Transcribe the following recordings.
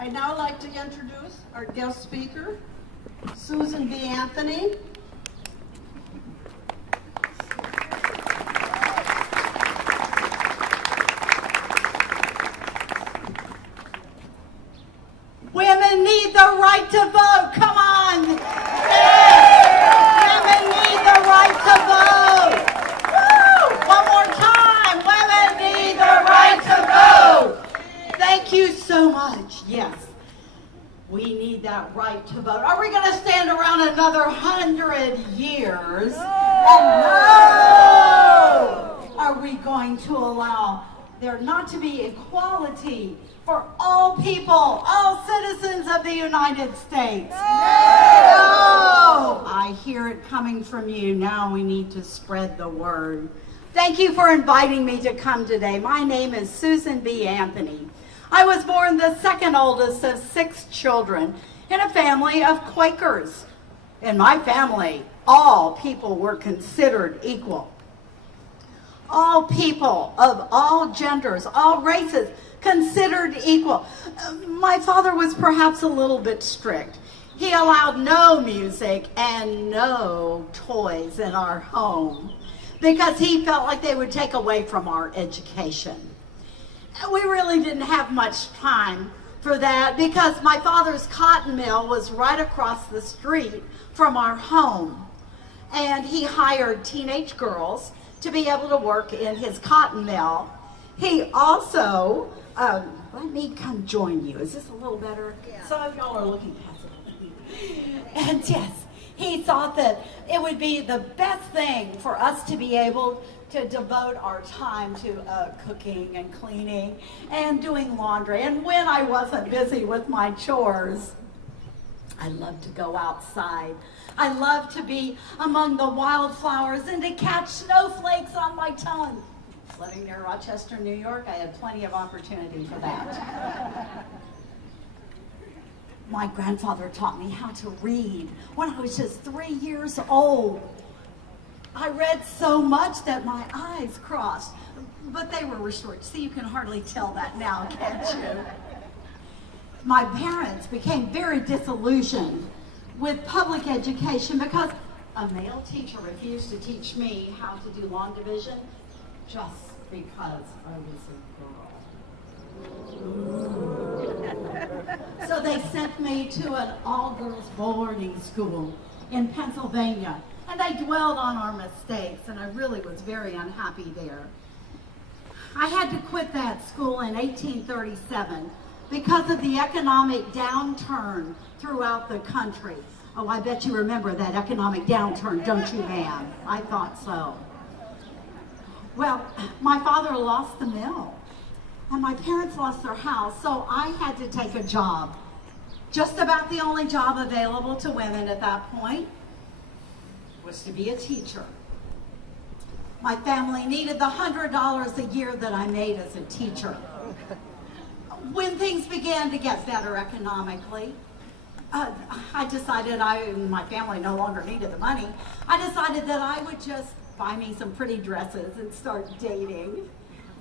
I'd now like to introduce our guest speaker, Susan B. Anthony. Women need the right to vote. Come on. Yes. Women need the right to vote. Woo! One more time. Women need the right to vote. Thank you so much. Yes. We need that right to vote. Are we going to stand around another 100 years? No! Are we going to allow there not to be equality for all people, all citizens of the United States? No! I hear it coming from you. Now we need to spread the word. Thank you for inviting me to come today. My name is Susan B. Anthony. I was born the second oldest of 6 children in a family of Quakers. In my family, all people were considered equal. All people of all genders, all races, considered equal. My father was perhaps a little bit strict. He allowed no music and no toys in our home because he felt like they would take away from our education. We really didn't have much time for that because my father's cotton mill was right across the street from our home. And he hired teenage girls to be able to work in his cotton mill. He also, let me come join you. Is this a little better? Yeah. Some of y'all are looking past it. And yes, he thought that it would be the best thing for us to be able to devote our time to cooking and cleaning and doing laundry. And when I wasn't busy with my chores, I loved to go outside. I loved to be among the wildflowers and to catch snowflakes on my tongue. Living near Rochester, New York, I had plenty of opportunity for that. My grandfather taught me how to read when I was just 3 years old. I read so much that my eyes crossed, but they were restored. See, you can hardly tell that now, can't you? My parents became very disillusioned with public education because a male teacher refused to teach me how to do long division just because I was a girl. So they sent me to an all-girls boarding school in Pennsylvania. And they dwelled on our mistakes, and I really was very unhappy there. I had to quit that school in 1837 because of the economic downturn throughout the country. Oh, I bet you remember that economic downturn, don't you, ma'am? I thought so. Well, my father lost the mill, and my parents lost their house, so I had to take a job. Just about the only job available to women at that point was to be a teacher. My family needed the $100 a year that I made as a teacher. When things began to get better economically, I decided my family no longer needed the money. I decided that I would just buy me some pretty dresses and start dating.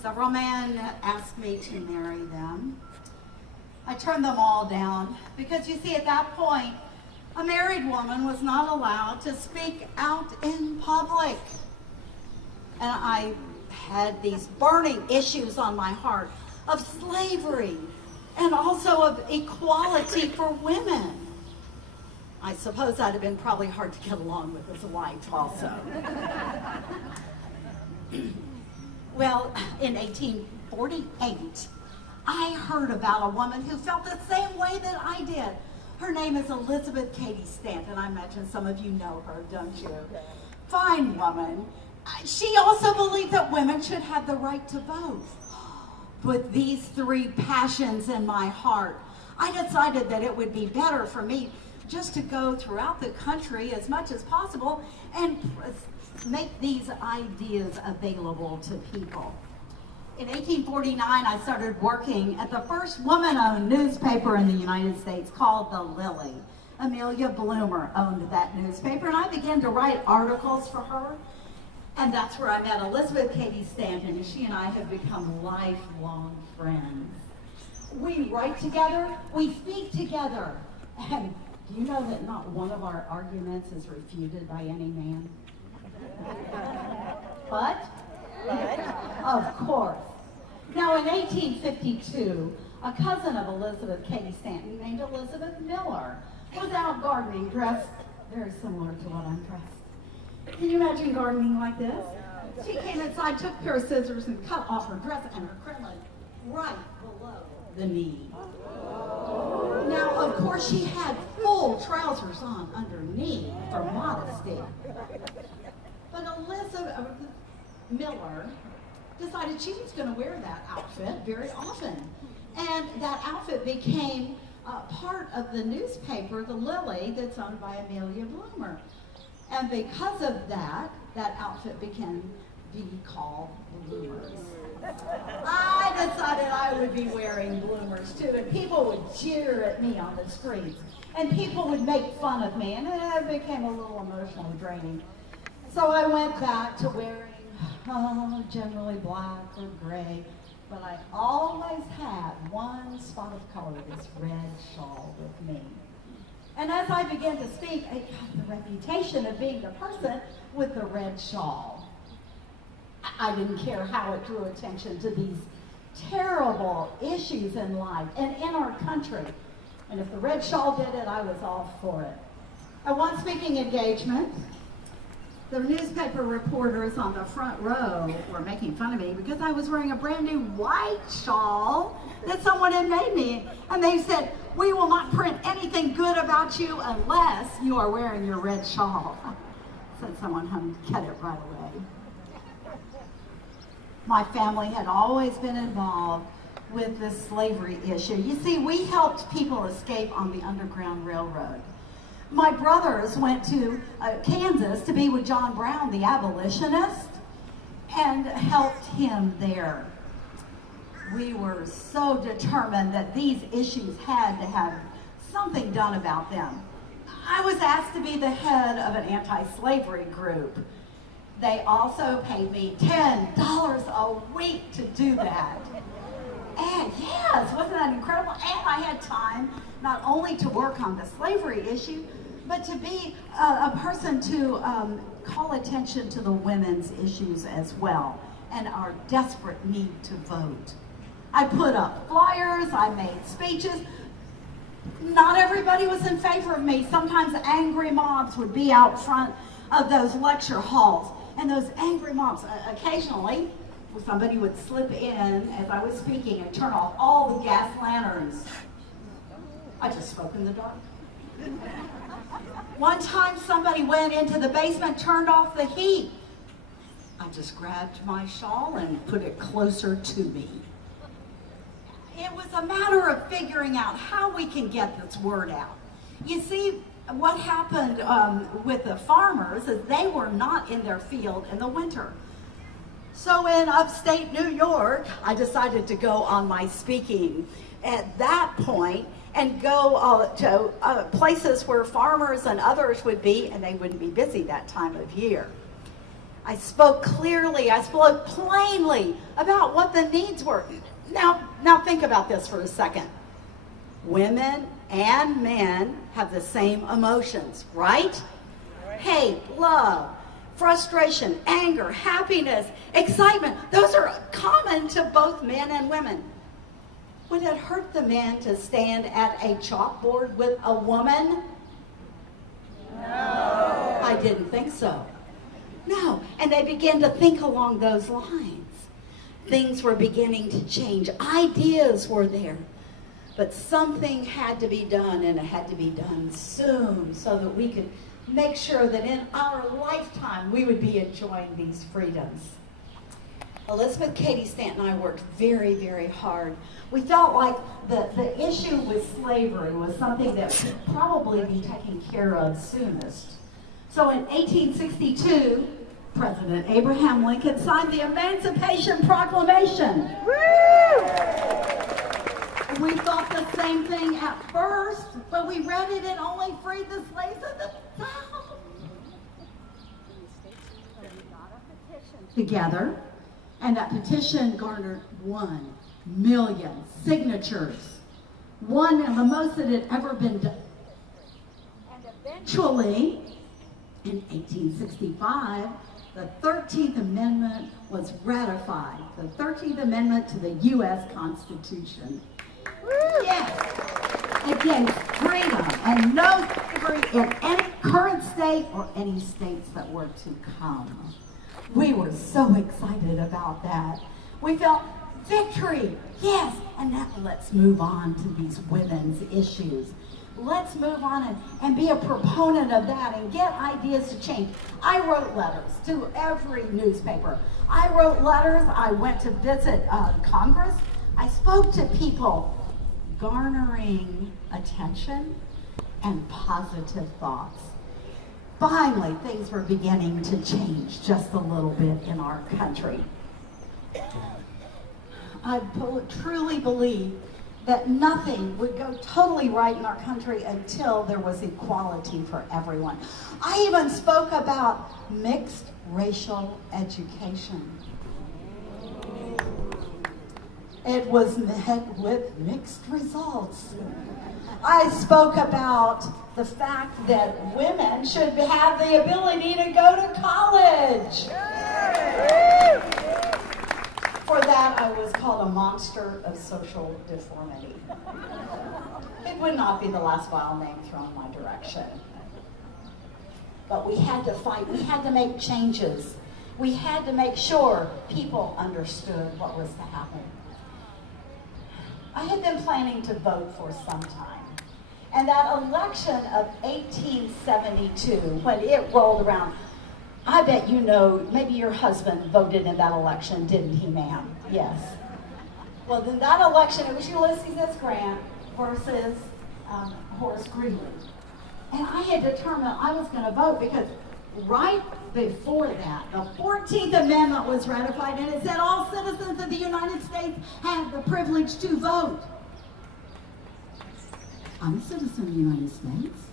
Several men asked me to marry them. I turned them all down because you see, at that point, a married woman was not allowed to speak out in public. And I had these burning issues on my heart of slavery and also of equality for women. I suppose that'd have been probably hard to get along with as a wife also. Well, in 1848, I heard about a woman who felt the same way that I did. Her name is Elizabeth Cady Stanton. I imagine some of you know her, don't you? Fine woman. She also believed that women should have the right to vote. With these 3 passions in my heart, I decided that it would be better for me just to go throughout the country as much as possible and make these ideas available to people. In 1849, I started working at the first woman-owned newspaper in the United States called The Lily. Amelia Bloomer owned that newspaper, and I began to write articles for her. And that's where I met Elizabeth Cady Stanton, and she and I have become lifelong friends. We write together, we speak together. And do you know that not one of our arguments is refuted by any man? But? Of course. Now, in 1852, a cousin of Elizabeth Cady Stanton named Elizabeth Miller was out gardening, dressed very similar to what I'm dressed. Can you imagine gardening like this? She came inside, took a pair of scissors, and cut off her dress and her crinoline right below the knee. Now, of course, she had full trousers on underneath for modesty. But Elizabeth Miller decided she was going to wear that outfit very often. And that outfit became part of the newspaper, The Lily, that's owned by Amelia Bloomer. And because of that, that outfit began to be called Bloomers. I decided I would be wearing bloomers too, and people would jeer at me on the streets, and people would make fun of me, and it became a little emotionally draining. So I went back to wearing generally black or gray, but I always had one spot of color, this red shawl with me. And as I began to speak, I got the reputation of being the person with the red shawl. I didn't care how it drew attention to these terrible issues in life and in our country. And if the red shawl did it, I was all for it. At one speaking engagement, the newspaper reporters on the front row were making fun of me because I was wearing a brand new white shawl that someone had made me. And they said, "We will not print anything good about you unless you are wearing your red shawl." Said someone who get it right away. My family had always been involved with this slavery issue. You see, we helped people escape on the Underground Railroad. My brothers went to Kansas to be with John Brown, the abolitionist, and helped him there. We were so determined that these issues had to have something done about them. I was asked to be the head of an anti-slavery group. They also paid me $10 a week to do that. And yes, wasn't that incredible? And I had time not only to work on the slavery issue, but to be a person to call attention to the women's issues as well and our desperate need to vote. I put up flyers, I made speeches. Not everybody was in favor of me. Sometimes angry mobs would be out front of those lecture halls. And those angry mobs, occasionally, somebody would slip in as I was speaking and turn off all the gas lanterns. I just spoke in the dark. One time somebody went into the basement, turned off the heat. I just grabbed my shawl and put it closer to me. It was a matter of figuring out how we can get this word out. You see, what happened with the farmers is they were not in their field in the winter. So in upstate New York, I decided to go on my speaking at that point and go to places where farmers and others would be, and they wouldn't be busy that time of year. I spoke clearly, I spoke plainly about what the needs were. Now think about this for a second. Women and men have the same emotions, right? Hate, love, frustration, anger, happiness, excitement. Those are common to both men and women. Would it hurt the man to stand at a chalkboard with a woman? No. I didn't think so. No, and they began to think along those lines. Things were beginning to change. Ideas were there. But something had to be done, and it had to be done soon so that we could make sure that in our lifetime we would be enjoying these freedoms. Elizabeth Cady Stanton and I worked very, very hard. We felt like the issue with slavery was something that could probably be taken care of soonest. So in 1862, President Abraham Lincoln signed the Emancipation Proclamation. Woo! We thought the same thing at first, but we read it and only freed the slaves of the South. We got a petition together, and that petition garnered 1 million signatures, one of the most that had ever been done. And eventually, in 1865, the 13th Amendment was ratified, the 13th Amendment to the U.S. Constitution. Yes, against freedom and no slavery in any current state or any states that were to come. We were so excited about that. We felt victory, yes, and now let's move on to these women's issues. Let's move on and be a proponent of that and get ideas to change. I wrote letters to every newspaper. I wrote letters. I went to visit Congress. I spoke to people, garnering attention and positive thoughts. Finally, things were beginning to change just a little bit in our country. I truly believe that nothing would go totally right in our country until there was equality for everyone. I even spoke about mixed racial education. It was met with mixed results. I spoke about the fact that women should have the ability to go to college. For that, I was called a monster of social deformity. It would not be the last vile name thrown my direction. But we had to fight. We had to make changes. We had to make sure people understood what was to happen. I had been planning to vote for some time. And that election of 1872, when it rolled around, I bet you know, maybe your husband voted in that election, didn't he, ma'am? Yes. Well, in that election, it was Ulysses S. Grant versus Horace Greeley. And I had determined I was going to vote because right before that, the 14th Amendment was ratified, and it said all citizens of the United States have the privilege to vote. I'm a citizen of the United States.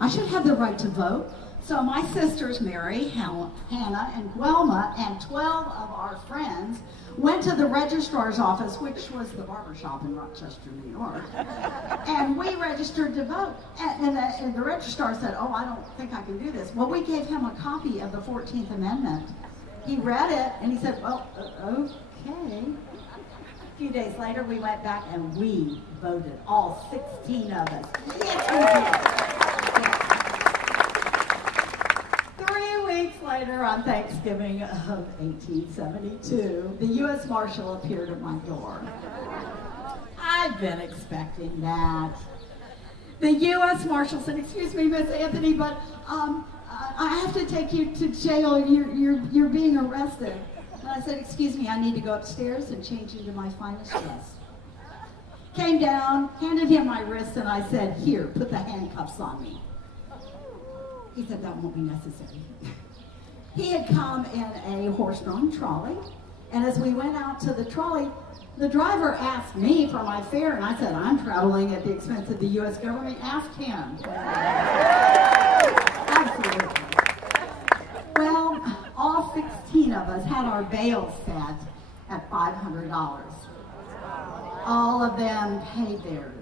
I should have the right to vote. So my sisters, Mary, Hannah, and Guelma, and 12 of our friends went to the registrar's office, which was the barbershop in Rochester, New York, and we registered to vote. And the registrar said, oh, I don't think I can do this. Well, we gave him a copy of the 14th Amendment. He read it, and he said, well, okay. A few days later, we went back, and we voted, all 16 of us. Yes, we did. 3 weeks later, on Thanksgiving of 1872, the U.S. Marshal appeared at my door. I've been expecting that. The U.S. Marshal said, excuse me, Miss Anthony, but I have to take you to jail. You're being arrested. And I said, excuse me, I need to go upstairs and change into my finest dress. Came down, handed him my wrist, and I said, here, put the handcuffs on me. He said, that won't be necessary. He had come in a horse-drawn trolley, and as we went out to the trolley, the driver asked me for my fare, and I said, I'm traveling at the expense of the U.S. government. Ask him. Absolutely. Well, all 16 of us had our bail set at $500. All of them paid theirs.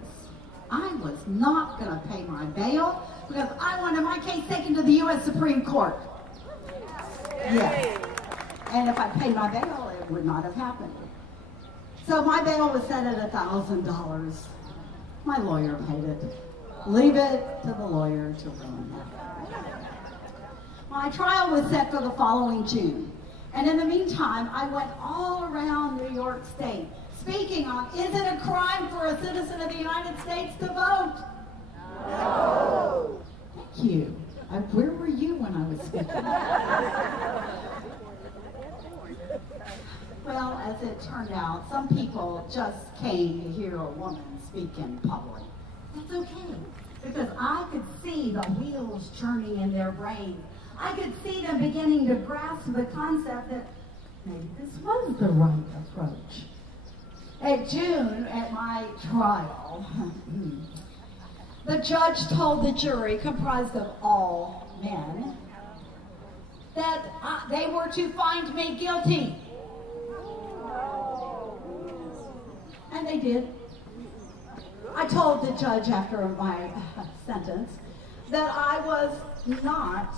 I was not going to pay my bail because I wanted my case taken to the U.S. Supreme Court. Yes. And if I paid my bail, it would not have happened. So my bail was set at $1,000. My lawyer paid it. Leave it to the lawyer to ruin that. My trial was set for the following June. And in the meantime, I went all around New York State speaking on, is it a crime for a citizen of the United States to vote? No. Thank you. Where were you when I was speaking? Well, as it turned out, some people just came to hear a woman speak in public. That's okay, because I could see the wheels turning in their brain. I could see them beginning to grasp the concept that maybe this was the right approach. At June, at my trial, the judge told the jury, comprised of all men, that they were to find me guilty. And they did. I told the judge after my sentence that I was not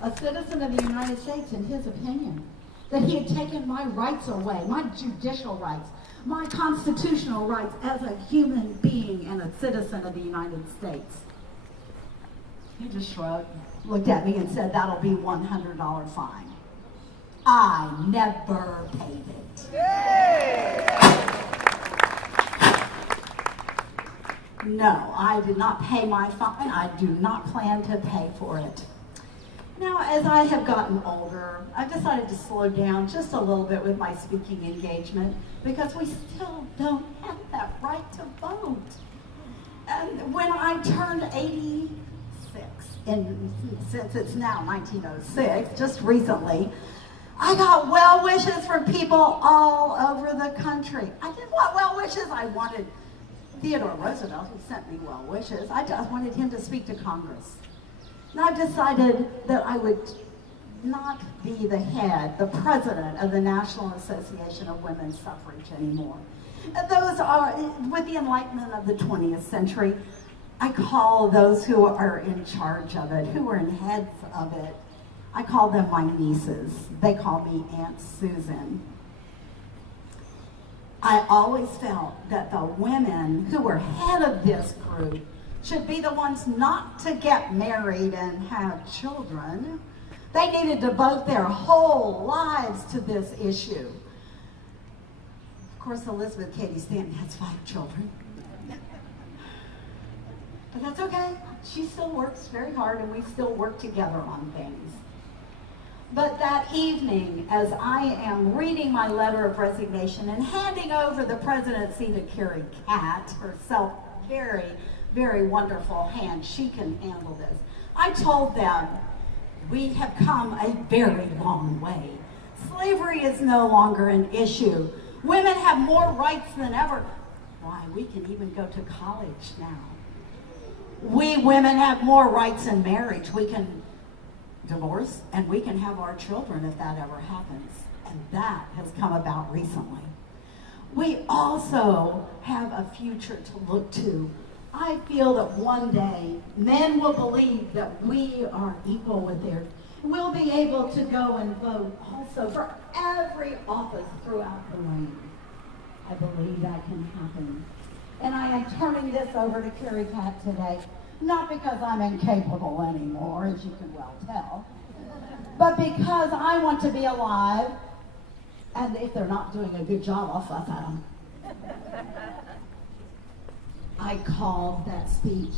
a citizen of the United States in his opinion, that he had taken my rights away, my judicial rights, my constitutional rights as a human being and a citizen of the United States. He just shrugged, looked at me and said, that'll be $100 fine. I never paid it. No, I did not pay my fine. I do not plan to pay for it. Now, as I have gotten older, I've decided to slow down just a little bit with my speaking engagement because we still don't have that right to vote. And when I turned 86, and since it's now 1906, just recently, I got well wishes from people all over the country. I didn't want well wishes. I wanted Theodore Roosevelt, who sent me well wishes. I just wanted him to speak to Congress. And I've decided that I would not be the head, the president of the National Association of Women's Suffrage anymore. And those are, with the enlightenment of the 20th century, I call those who are in charge of it, who are in heads of it, I call them my nieces. They call me Aunt Susan. I always felt that the women who were head of this group should be the ones not to get married and have children. They needed to devote their whole lives to this issue. Of course, Elizabeth Cady Stanton has 5 children. But that's okay. She still works very hard and we still work together on things. But that evening, as I am reading my letter of resignation and handing over the presidency to Carrie Catt, herself very, very wonderful hand, she can handle this. I told them, we have come a very long way. Slavery is no longer an issue. Women have more rights than ever. Why, we can even go to college now. We women have more rights in marriage. We can divorce and we can have our children if that ever happens. And that has come about recently. We also have a future to look to. I feel that one day men will believe that we are equal with their, we'll be able to go and vote also for every office throughout the land. I believe that can happen. And I am turning this over to Carrie Catt today, not because I'm incapable anymore, as you can well tell, but because I want to be alive, and if they're not doing a good job, I'll fuss at them. I called that speech,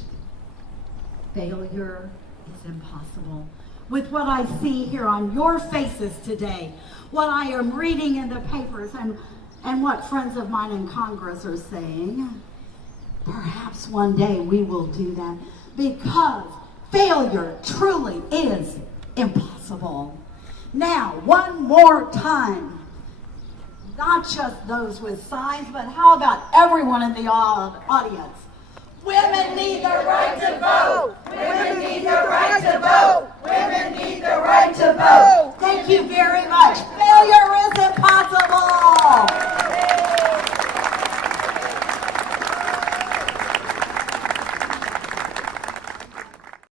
Failure is Impossible. With what I see here on your faces today, what I am reading in the papers, and what friends of mine in Congress are saying, perhaps one day we will do that, because failure truly is impossible. Now, one more time, not just those with signs, but how about everyone in the audience? Women need the right to vote! Women need the right to vote! Women need the right to